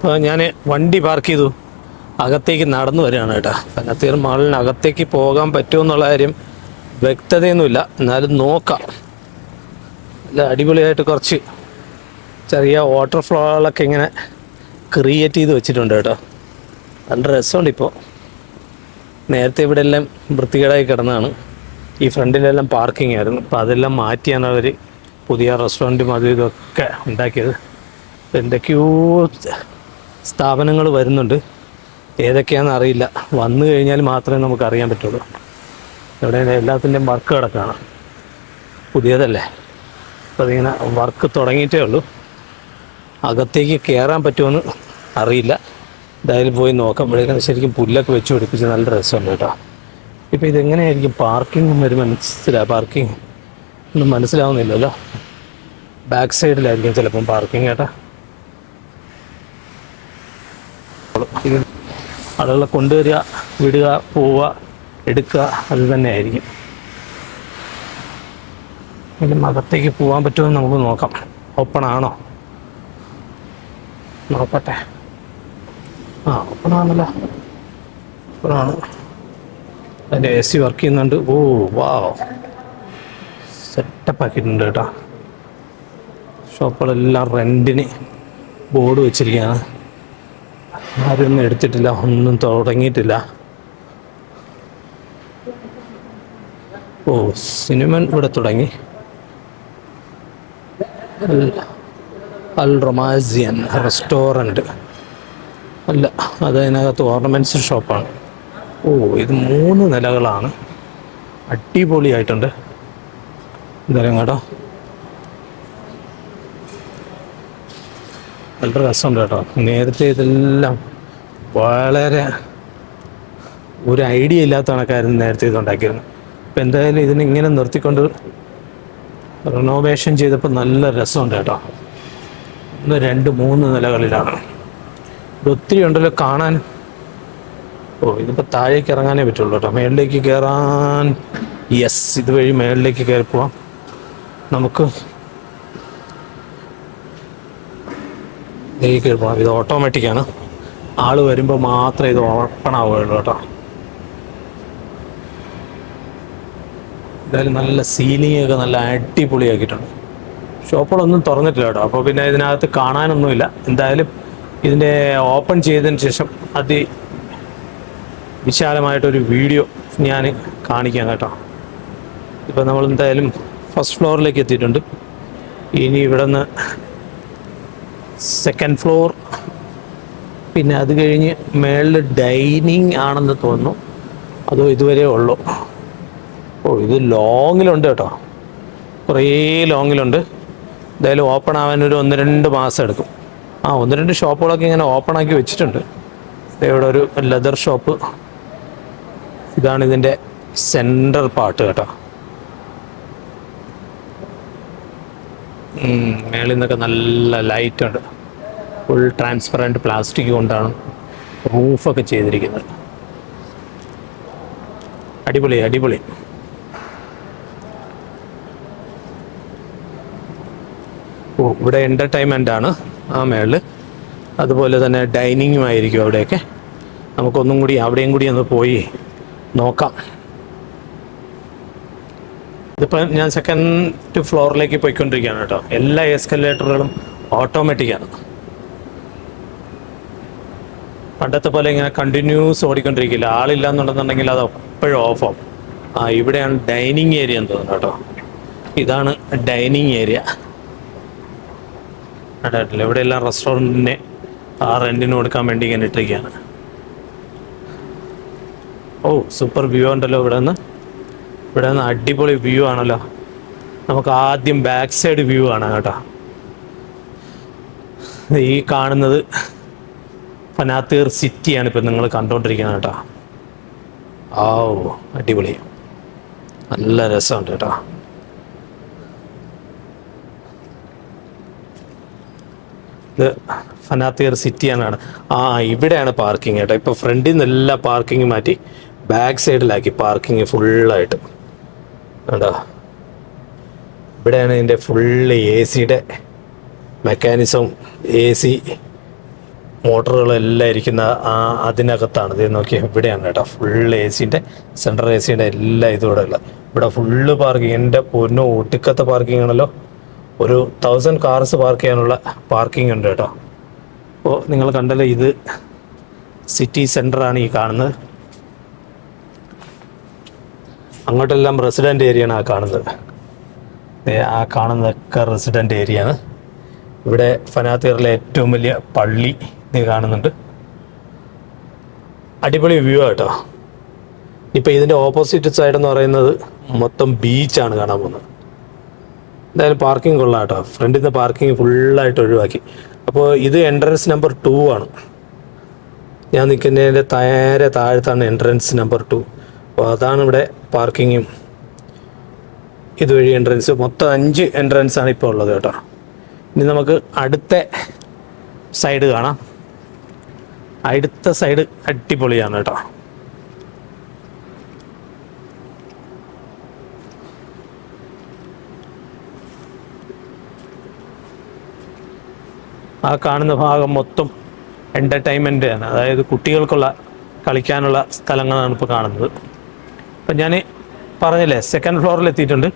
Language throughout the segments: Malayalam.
അപ്പോൾ ഞാൻ വണ്ടി പാർക്ക് ചെയ്തു, അകത്തേക്ക് നടന്നു വരികയാണ് കേട്ടോ. പനത്തീർ മാളിനകത്തേക്ക് പോകാൻ പറ്റുമെന്നുള്ള കാര്യം വ്യക്തതയൊന്നുമില്ല, എന്നാലും നോക്കാം. നല്ല അടിപൊളിയായിട്ട് കുറച്ച് ചെറിയ വാട്ടർ ഫ്ലോകളൊക്കെ ഇങ്ങനെ ക്രിയേറ്റ് ചെയ്ത് വെച്ചിട്ടുണ്ട് കേട്ടോ. നല്ല രസമുണ്ട്. ഇപ്പോൾ നേരത്തെ ഇവിടെ എല്ലാം വൃത്തികേടായി കിടന്നതാണ്. ഈ ഫ്രണ്ടിലെല്ലാം പാർക്കിംഗ് ആയിരുന്നു. അപ്പോൾ അതെല്ലാം മാറ്റിയാണ് അവർ പുതിയ റെസ്റ്റോറൻറ്റും അതും ഇതൊക്കെ ഉണ്ടാക്കിയത്. എന്തൊക്കെയോ സ്ഥാപനങ്ങൾ വരുന്നുണ്ട്, ഏതൊക്കെയാണെന്ന് അറിയില്ല. വന്നു കഴിഞ്ഞാൽ മാത്രമേ നമുക്ക് അറിയാൻ പറ്റുള്ളൂ. ഇവിടെ എല്ലാത്തിൻ്റെയും വർക്ക് കിടക്കുകയാണ്, പുതിയതല്ലേ. അപ്പോൾ അതിങ്ങനെ വർക്ക് തുടങ്ങിയിട്ടേ ഉള്ളൂ. അകത്തേക്ക് കയറാൻ പറ്റുമെന്ന് അറിയില്ല. എന്തായാലും പോയി നോക്കാം. ഇവിടെ ശരിക്കും പുല്ലൊക്കെ വെച്ച് പിടിപ്പിച്ച് നല്ല രസമുണ്ട് കേട്ടോ. ഇപ്പോൾ ഇതെങ്ങനെയായിരിക്കും പാർക്കിംഗ് ഒരു പാർക്കിംഗ് ഒന്നും മനസ്സിലാവുന്നില്ലല്ലോ. ബാക്ക് സൈഡിലായിരിക്കും ചിലപ്പം പാർക്കിംഗ് കേട്ടോ. ആളുകളെ കൊണ്ടുവരിക, വിടുക, പോവുക, എടുക്കുക, അത് തന്നെ ആയിരിക്കും. ഇതിലും അകത്തേക്ക് പോകാൻ പറ്റുമെന്ന് നമുക്ക് നോക്കാം. ഓപ്പൺ ആണോ നോക്കട്ടെ. ഓപ്പൺ ആണല്ലോ, ഓപ്പണാണ്. അതിൻ്റെ AC വർക്ക് ചെയ്യുന്നുണ്ട്. ഓ വാവ്, സെറ്റപ്പ് ആക്കിയിട്ടുണ്ട് കേട്ടോ. ഷോപ്പുകളെല്ലാം റെൻറ്റിന് ബോർഡ് വെച്ചിരിക്കുകയാണ്. ആരൊന്നും എടുത്തിട്ടില്ല, ഒന്നും തുടങ്ങിയിട്ടില്ല. ഓ, സിനിമൻ ഇവിടെ തുടങ്ങി. അൽ റൊമാസിയൻ റെസ്റ്റോറൻറ്റ് അല്ല, അതിനകത്ത് ഓർണമെൻറ്റ്സ് ഷോപ്പാണ്. ഓ, ഇത് 3 നിലകളാണ്. അടിപൊളിയായിട്ടുണ്ട് എന്തായാലും കേട്ടോ. നല്ല രസമുണ്ട് കേട്ടോ. നേരത്തെ ഇതെല്ലാം വളരെ ഒരു ഐഡിയ ഇല്ലാത്ത കണക്കായിരുന്നു നേരത്തെ ഇതുണ്ടാക്കിയിരുന്നു. ഇപ്പം എന്തായാലും ഇതിന് ഇങ്ങനെ നിർത്തിക്കൊണ്ട് റിനോവേഷൻ ചെയ്തപ്പോൾ നല്ല രസമുണ്ട് കേട്ടോ. 1, 2, 3 നിലകളിലാണ്. ഇത് ഒത്തിരി ഉണ്ടല്ലോ കാണാൻ. ഓ, ഇതിപ്പോൾ താഴേക്ക് ഇറങ്ങാനേ പറ്റുള്ളൂ കേട്ടോ. മേളിലേക്ക് കയറാൻ യെസ്, ഇതുവഴി മേളിലേക്ക് കയറി പോവാം നമുക്ക്. കയറി പോവാം. ഇത് ഓട്ടോമാറ്റിക്കാണ്. ആൾ വരുമ്പോൾ മാത്രമേ ഇത് ഓപ്പൺ ആവുകയുള്ളൂ കേട്ടോ. എന്തായാലും നല്ല സീലിംഗ് ഒക്കെ നല്ല അടിപൊളിയാക്കിയിട്ടുണ്ട്. ഷോപ്പുകളൊന്നും തുറന്നിട്ടില്ല കേട്ടോ. അപ്പോൾ പിന്നെ ഇതിനകത്ത് കാണാനൊന്നുമില്ല. എന്തായാലും ഇതിൻ്റെ ഓപ്പൺ ചെയ്തതിന് ശേഷം വിശാലമായിട്ടൊരു വീഡിയോ ഞാൻ കാണിക്കാം കേട്ടോ. ഇപ്പോൾ നമ്മൾ എന്തായാലും ഫസ്റ്റ് ഫ്ലോറിലേക്ക് എത്തിയിട്ടുണ്ട്. ഇനി ഇവിടെ നിന്ന് സെക്കൻഡ് ഫ്ലോർ, പിന്നെ അത് കഴിഞ്ഞ് മേളിൽ ഡൈനിങ് ആണെന്ന് തോന്നുന്നു. അതോ ഇതുവരെ ഉള്ളൂ. ഓ, ഇത് ലോങ്ങിലുണ്ട് കേട്ടോ, കുറേ ലോങ്ങിലുണ്ട്. എന്തായാലും ഓപ്പൺ ആവാൻ ഒരു 1-2 മാസം എടുക്കും. 1-2 ഷോപ്പുകളൊക്കെ ഇങ്ങനെ ഓപ്പൺ ആക്കി വെച്ചിട്ടുണ്ട്. ഇവിടെ ഒരു ലെതർ ഷോപ്പ്. ഇതാണ് ഇതിൻ്റെ സെൻട്രൽ പാർട്ട് കേട്ടോ. മേളിൽ നിന്നൊക്കെ നല്ല ലൈറ്റ് ഉണ്ട്. ഫുൾ ട്രാൻസ്പെറൻറ്റ് പ്ലാസ്റ്റിക് കൊണ്ടാണ് റൂഫൊക്കെ ചെയ്തിരിക്കുന്നത്. അടിപൊളി അടിപൊളി. ഓ, ഇവിടെ എൻ്റർടൈൻമെൻ്റ് ആണ് മേളിൽ. അതുപോലെ തന്നെ ഡൈനിങ്ങും ആയിരിക്കും അവിടെയൊക്കെ. നമുക്കൊന്നും കൂടി അവിടെയും കൂടി ഒന്ന് പോയി നോക്കാം. ഇതിപ്പോൾ ഞാൻ സെക്കൻഡ് ഫ്ലോറിലേക്ക് പോയിക്കൊണ്ടിരിക്കുകയാണ് കേട്ടോ. എല്ലാ എസ്കലേറ്ററുകളും ഓട്ടോമാറ്റിക്കാണ്. പണ്ടത്തെ പോലെ ഇങ്ങനെ കണ്ടിന്യൂസ് ഓടിക്കൊണ്ടിരിക്കില്ല. ആളില്ല എന്നുണ്ടെന്നുണ്ടെങ്കിൽ അത് എപ്പോഴും ഓഫ് ആവും. ഇവിടെയാണ് ഡൈനിങ് ഏരിയ എന്ന് തോന്നുന്നു കേട്ടോ. ഇതാണ് ഡൈനിങ് ഏരിയ. കേട്ടില്ല, ഇവിടെ എല്ലാം റെസ്റ്റോറൻറ്റിനെ റെൻറ്റിന് കൊടുക്കാൻ വേണ്ടി ഇങ്ങനെ ഇട്ടിരിക്കുകയാണ്. ഓ, സൂപ്പർ വ്യൂ ഉണ്ടല്ലോ ഇവിടെ നിന്ന് അടിപൊളി വ്യൂ ആണല്ലോ. നമുക്ക് ആദ്യം ബാക്ക് സൈഡ് വ്യൂ കാണാം കേട്ടോ. ഈ കാണുന്നത് പനാത്തീർ സിറ്റിയാണ് ഇപ്പം നിങ്ങൾ കണ്ടുകൊണ്ടിരിക്കുന്നത് കേട്ടോ. അടിപൊളി, നല്ല രസമുണ്ട് കേട്ടോ. ഇത് പനാത്തീർ സിറ്റിയാണ്. ഇവിടെയാണ് പാർക്കിംഗ് കേട്ടോ. ഇപ്പോൾ ഫ്രണ്ടിൽ നിന്ന് എല്ലാ പാർക്കിംഗ് മാറ്റി ബാക്ക് സൈഡിലാക്കി പാർക്കിംഗ് ഫുള്ളായിട്ട് കേട്ടോ. ഇവിടെയാണ് ഇതിൻ്റെ ഫുള്ള് AC മെക്കാനിസം. AC മോട്ടറുകളെല്ലാം ഇരിക്കുന്ന അതിനകത്താണ്. ഇത് നോക്കിയാൽ ഇവിടെയാണ് കേട്ടോ ഫുൾ AC സെൻട്രൽ AC എല്ലാം ഇതുകൂടെ ഉള്ളത്. ഇവിടെ ഫുള്ള് പാർക്കിംഗ്. എൻ്റെ പൊന്നോ ഒടുക്കത്തെ പാർക്കിംഗ് ആണല്ലോ. ഒരു 1000 കാർസ് പാർക്ക് ചെയ്യാനുള്ള പാർക്കിംഗ് ഉണ്ട് കേട്ടോ. അപ്പോൾ നിങ്ങൾ കണ്ടല്ലോ, ഇത് സിറ്റി സെൻറ്ററാണ് ഈ കാണുന്നത്. അങ്ങോട്ടെല്ലാം റെസിഡൻറ്റ് ഏരിയയാണ് ആ കാണുന്നത്. ആ കാണുന്നതൊക്കെ റെസിഡൻറ്റ് ഏരിയയാണ്. ഇവിടെ ഫനാത്തിറിലെ ഏറ്റവും വലിയ പള്ളി ഇത് കാണുന്നുണ്ട്. അടിപൊളി വ്യൂ ആട്ടോ. ഇപ്പോൾ ഇതിൻ്റെ ഓപ്പോസിറ്റ് സൈഡ് എന്ന് പറയുന്നത് മൊത്തം ബീച്ചാണ് കാണാൻ പോകുന്നത്. എന്തായാലും പാർക്കിംഗ് കൊള്ളാം കേട്ടോ. ഫ്രണ്ടിൽ നിന്ന് പാർക്കിംഗ് ഫുള്ളായിട്ട് ഒഴിവാക്കി. അപ്പോൾ ഇത് എൻട്രൻസ് നമ്പർ 2 ആണ്. ഞാൻ നിൽക്കുന്നതിൻ്റെ നേരെ താഴത്താണ് എൻട്രൻസ് നമ്പർ 2. അപ്പോൾ അതാണ് ഇവിടെ പാർക്കിങ്ങും ഇതുവഴി എൻട്രൻസ്. മൊത്തം 5 എൻട്രൻസ് ആണ് ഇപ്പോൾ ഉള്ളത് കേട്ടോ. ഇനി നമുക്ക് അടുത്ത സൈഡ് കാണാം. അടുത്ത സൈഡ് അടിപൊളിയാണ് കേട്ടോ. ആ കാണുന്ന ഭാഗം മൊത്തം എൻ്റർടൈൻമെൻ്റ് ആണ്. അതായത് കുട്ടികൾക്കുള്ള കളിക്കാനുള്ള സ്ഥലങ്ങളാണ് ഇപ്പോൾ കാണുന്നത്. അപ്പം ഞാൻ പറഞ്ഞില്ലേ, 2nd ഫ്ലോറിൽ എത്തിയിട്ടുണ്ട്.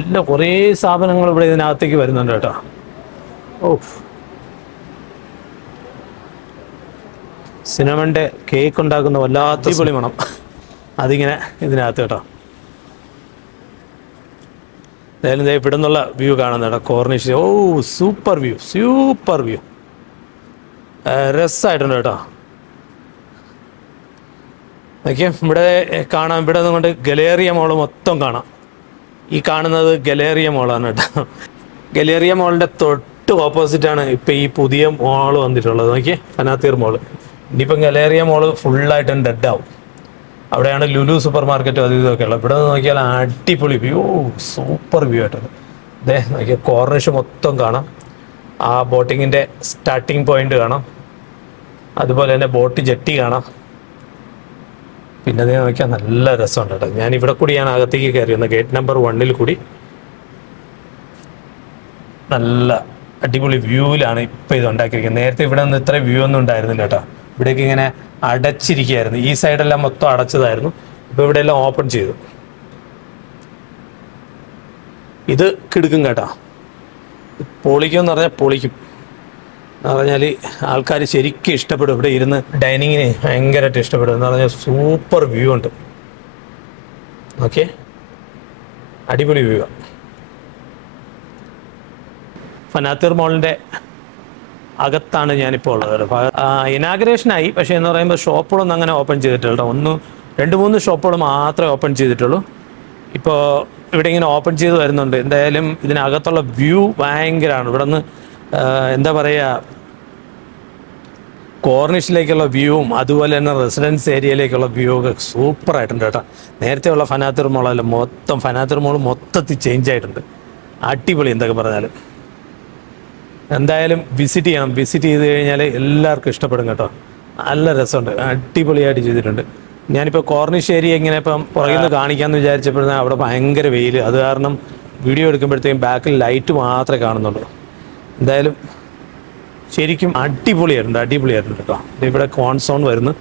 എല്ലാം കുറേ സ്ഥാപനങ്ങൾ ഇവിടെ ഇതിനകത്തേക്ക് വരുന്നുണ്ട് കേട്ടോ. സിനമൻ്റെ കേക്ക് ഉണ്ടാക്കുന്ന വല്ലാത്ത പൊളി മണം അതിങ്ങനെ ഇതിനകത്ത് കേട്ടോ. എന്തായാലും ഇവിടെ നിന്നുള്ള വ്യൂ കാണുന്നുണ്ടോ, കോർണിഷ്. സൂപ്പർ വ്യൂ രസമായിട്ടുണ്ട് കേട്ടോ. നോക്കിയാൽ ഇവിടെ കാണാം. ഇവിടെ നിന്നുകൊണ്ട് ഗലേറിയ മോള് മൊത്തം കാണാം. ഈ കാണുന്നത് ഗലേറിയ മോളാണ് കേട്ടോ. ഗലേറിയ മോളിൻ്റെ തൊട്ട് ഓപ്പോസിറ്റാണ് ഇപ്പം ഈ പുതിയ മോള് വന്നിട്ടുള്ളത്. നോക്കിയേ, ഫനാത്തിർ മോള്. ഇനിയിപ്പം ഗലേറിയ മോള് ഫുള്ളായിട്ടും ഡെഡാവും. അവിടെയാണ് ലുലു സൂപ്പർ മാർക്കറ്റും അത് ഇതൊക്കെ ഉള്ളത്. ഇവിടെ നിന്ന് നോക്കിയാൽ അടിപൊളി വ്യൂ, സൂപ്പർ വ്യൂ ആയിട്ടുണ്ട്. നോക്കിയാൽ കോർണിഷ് മൊത്തം കാണാം. ആ ബോട്ടിങ്ങിൻ്റെ സ്റ്റാർട്ടിങ് പോയിന്റ് കാണാം. അതുപോലെ തന്നെ ബോട്ട് ജെട്ടി കാണാം. പിന്നെ അതേ നോക്കിയാൽ നല്ല രസമുണ്ട് കേട്ടോ. ഞാനിവിടെ കൂടിയാണ് അകത്തേക്ക് കയറി വന്നത്, ഗേറ്റ് നമ്പർ 1 കൂടി. നല്ല അടിപൊളി വ്യൂവിലാണ് ഇപ്പം ഇത് ഉണ്ടാക്കിയിരിക്കുന്നത്. നേരത്തെ ഇവിടെ നിന്ന് ഇത്ര വ്യൂ ഒന്നും ഉണ്ടായിരുന്നില്ല കേട്ടോ. ഇവിടേക്ക് ഇങ്ങനെ അടച്ചിരിക്കുകയായിരുന്നു. ഈ സൈഡെല്ലാം മൊത്തം അടച്ചതായിരുന്നു. ഇപ്പോൾ ഇവിടെ എല്ലാം ഓപ്പൺ ചെയ്തു. ഇത് കിടുക്കും കേട്ടോ. പൊളിക്കും എന്ന് പറഞ്ഞാൽ പൊളിക്കും എന്ന് പറഞ്ഞാൽ ആൾക്കാർ ശരിക്കും ഇഷ്ടപ്പെടും. ഇവിടെ ഇരുന്ന് ഡൈനിങ്ങിന് ഭയങ്കരമായിട്ട് ഇഷ്ടപ്പെടും എന്ന് പറഞ്ഞാൽ സൂപ്പർ വ്യൂ ഉണ്ട്. ഓക്കെ, അടിപൊളി വ്യൂ ആണ്. ഫനാത്തിർ മോളിൻ്റെ അകത്താണ് ഞാനിപ്പോൾ ഉള്ളത്. ഇനാഗ്രേഷനായി, പക്ഷേ എന്ന് പറയുമ്പോൾ ഷോപ്പുകളൊന്നും അങ്ങനെ ഓപ്പൺ ചെയ്തിട്ടില്ല. 2-3 ഷോപ്പുകൾ മാത്രമേ ഓപ്പൺ ചെയ്തിട്ടുള്ളൂ. ഇപ്പോൾ ഇവിടെ ഇങ്ങനെ ഓപ്പൺ ചെയ്ത് വരുന്നുണ്ട്. എന്തായാലും ഇതിനകത്തുള്ള വ്യൂ ഭയങ്കരമാണ്. ഇവിടെ നിന്ന് എന്താ പറയുക, കോർണിഷിലേക്കുള്ള വ്യൂവും അതുപോലെ തന്നെ റെസിഡൻസ് ഏരിയയിലേക്കുള്ള വ്യൂ ഒക്കെ സൂപ്പറായിട്ടുണ്ട് കേട്ടോ. നേരത്തെ ഉള്ള ഫനാത്തിർ മോളല്ല, ഫനാത്തിർ മോൾ മൊത്തത്തിൽ ചേഞ്ച് ആയിട്ടുണ്ട്. അടിപൊളി എന്തൊക്കെ പറഞ്ഞാലും. എന്തായാലും വിസിറ്റ് ചെയ്യണം. വിസിറ്റ് ചെയ്ത് കഴിഞ്ഞാൽ എല്ലാവർക്കും ഇഷ്ടപ്പെടും കേട്ടോ. നല്ല രസമുണ്ട്, അടിപൊളിയായിട്ട് ചെയ്തിട്ടുണ്ട്. ഞാനിപ്പോൾ കോർണിഷ് ഏരിയ ഇങ്ങനെ ഇപ്പം പുറകിൽ നിന്ന് കാണിക്കാമെന്ന് വിചാരിച്ചപ്പോഴാണ് അവിടെ ഭയങ്കര വെയിൽ. അത് കാരണം വീഡിയോ എടുക്കുമ്പോഴത്തേക്കും ബാക്കിൽ ലൈറ്റ് മാത്രമേ കാണുന്നുള്ളൂ. എന്തായാലും ശരിക്കും അടിപൊളിയായിട്ടുണ്ട് കേട്ടോ. ഇവിടെ കോൺസോൺ വരുന്നു.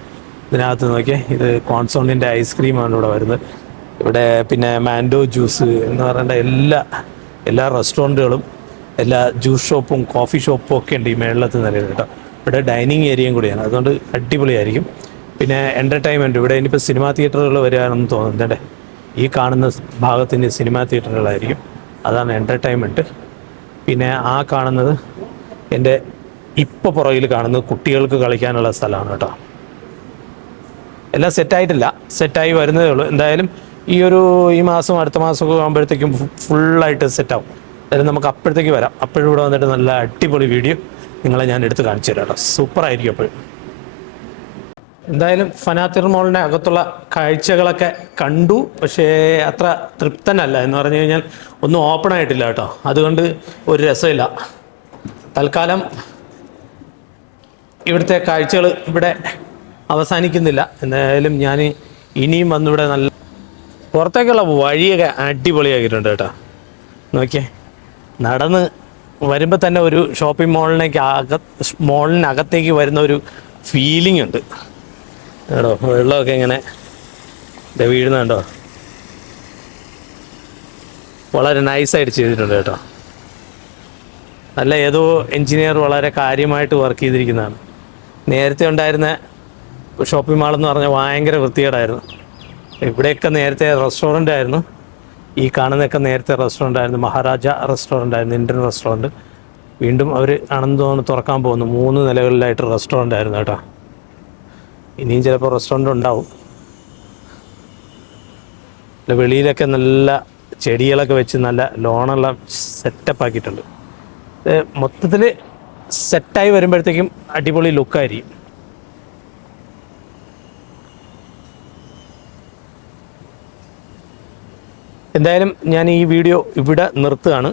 ഇതിനകത്ത് നോക്കിയാൽ ഇത് കോൺസോണിൻ്റെ ഐസ്ക്രീമാണ് ഇവിടെ വരുന്നത്. ഇവിടെ പിന്നെ മാൻഡോ ജ്യൂസ് എന്ന് പറയേണ്ട എല്ലാ റെസ്റ്റോറൻറ്റുകളും, എല്ലാ ജ്യൂസ് ഷോപ്പും കോഫി ഷോപ്പും ഒക്കെ ഉണ്ട് ഈ മേളത്തെ നിലയിൽ കേട്ടോ. ഇവിടെ ഡൈനിങ് ഏരിയയും കൂടിയാണ്, അതുകൊണ്ട് അടിപൊളിയായിരിക്കും. പിന്നെ എൻ്റർടൈൻമെൻറ്റ് ഇവിടെ ഇനിയിപ്പോൾ സിനിമാ തിയേറ്ററുകൾ വരികയാണെന്ന് തോന്നുന്നുണ്ട്. ഈ കാണുന്ന ഭാഗത്തിന് സിനിമാ തിയേറ്ററുകളായിരിക്കും, അതാണ് എൻ്റർടൈൻമെൻറ്റ്. പിന്നെ ആ കാണുന്നത് എൻ്റെ ഇപ്പോൾ പുറകിൽ കാണുന്നത് കുട്ടികൾക്ക് കളിക്കാനുള്ള സ്ഥലമാണ് കേട്ടോ. എല്ലാം സെറ്റായിട്ടില്ല, സെറ്റായി വരുന്നതേ ഉള്ളൂ. എന്തായാലും ഈ മാസം അടുത്ത മാസമൊക്കെ ആകുമ്പോഴത്തേക്കും ഫുള്ളായിട്ട് സെറ്റാവും. എന്തായാലും നമുക്ക് അപ്പോഴത്തേക്ക് വരാം. അപ്പോഴും ഇവിടെ വന്നിട്ട് നല്ല അടിപൊളി വീഡിയോ നിങ്ങളെ ഞാൻ എടുത്ത് കാണിച്ചു തരാം കേട്ടോ. സൂപ്പറായിരിക്കും അപ്പോഴും. എന്തായാലും ഫനാത്തിർ മോളിൻ്റെ അകത്തുള്ള കാഴ്ചകളൊക്കെ കണ്ടു, പക്ഷേ അത്ര തൃപ്തനല്ല. എന്ന് പറഞ്ഞു കഴിഞ്ഞാൽ ഒന്നും ഓപ്പൺ ആയിട്ടില്ല കേട്ടോ, അതുകൊണ്ട് ഒരു രസമില്ല. തൽക്കാലം ഇവിടുത്തെ കാഴ്ചകൾ ഇവിടെ അവസാനിക്കുന്നില്ല. എന്തായാലും ഞാൻ ഇനിയും വന്നിവിടെ നല്ല പുറത്തേക്കുള്ള വഴിയൊക്കെ അടിപൊളിയാക്കിയിട്ടുണ്ട് കേട്ടോ. നോക്കിയേ, നടന്ന് വരുമ്പോൾ തന്നെ ഒരു ഷോപ്പിംഗ് മോളിനകത്തേക്ക് വരുന്ന ഒരു ഫീലിംഗ് ഉണ്ട് കേട്ടോ. വെള്ളമൊക്കെ ഇങ്ങനെ വീഴുന്നുണ്ടോ, വളരെ നൈസായിട്ട് ചെയ്തിട്ടുണ്ട് കേട്ടോ. നല്ല ഏതോ എൻജിനീയർ വളരെ കാര്യമായിട്ട് വർക്ക് ചെയ്തിരിക്കുന്നതാണ്. നേരത്തെ ഉണ്ടായിരുന്ന ഷോപ്പിംഗ് മാളെന്ന് പറഞ്ഞാൽ ഭയങ്കര വൃത്തികേടായിരുന്നു. ഇവിടെയൊക്കെ നേരത്തെ റെസ്റ്റോറൻ്റ് ആയിരുന്നു. ഈ കാണുന്നതൊക്കെ നേരത്തെ റെസ്റ്റോറൻ്റ് ആയിരുന്നു. മഹാരാജ റെസ്റ്റോറൻ്റ് ആയിരുന്നു, ഇന്ത്യൻ റെസ്റ്റോറൻറ്റ്. വീണ്ടും അവർ ആണെന്ന് തോന്നുന്നു തുറക്കാൻ പോകുന്നു. 3 നിലകളിലായിട്ട് റെസ്റ്റോറൻ്റ് ആയിരുന്നു കേട്ടോ. ഇനിയും ചിലപ്പോൾ റെസ്റ്റോറൻ്റ് ഉണ്ടാവും. വെളിയിലൊക്കെ നല്ല ചെടികളൊക്കെ വെച്ച് നല്ല ലോണെല്ലാം സെറ്റപ്പ് ആക്കിയിട്ടുണ്ട്. മൊത്തത്തിൽ സെറ്റായി വരുമ്പോഴത്തേക്കും അടിപൊളി ലുക്കായിരിക്കും. എന്തായാലും ഞാൻ ഈ വീഡിയോ ഇവിടെ നിർത്തുകയാണ്.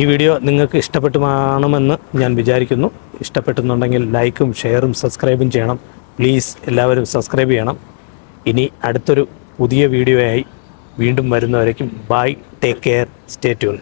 ഈ വീഡിയോ നിങ്ങൾക്ക് ഇഷ്ടപ്പെട്ടുമാണെന്ന് ഞാൻ വിചാരിക്കുന്നു. ഇഷ്ടപ്പെട്ടെന്നുണ്ടെങ്കിൽ ലൈക്കും ഷെയറും സബ്സ്ക്രൈബും ചെയ്യണം. പ്ലീസ് എല്ലാവരും സബ്സ്ക്രൈബ് ചെയ്യണം. ഇനി അടുത്തൊരു പുതിയ വീഡിയോയായി വീണ്ടും വരുന്നവരേക്കും bye, take care, stay tune.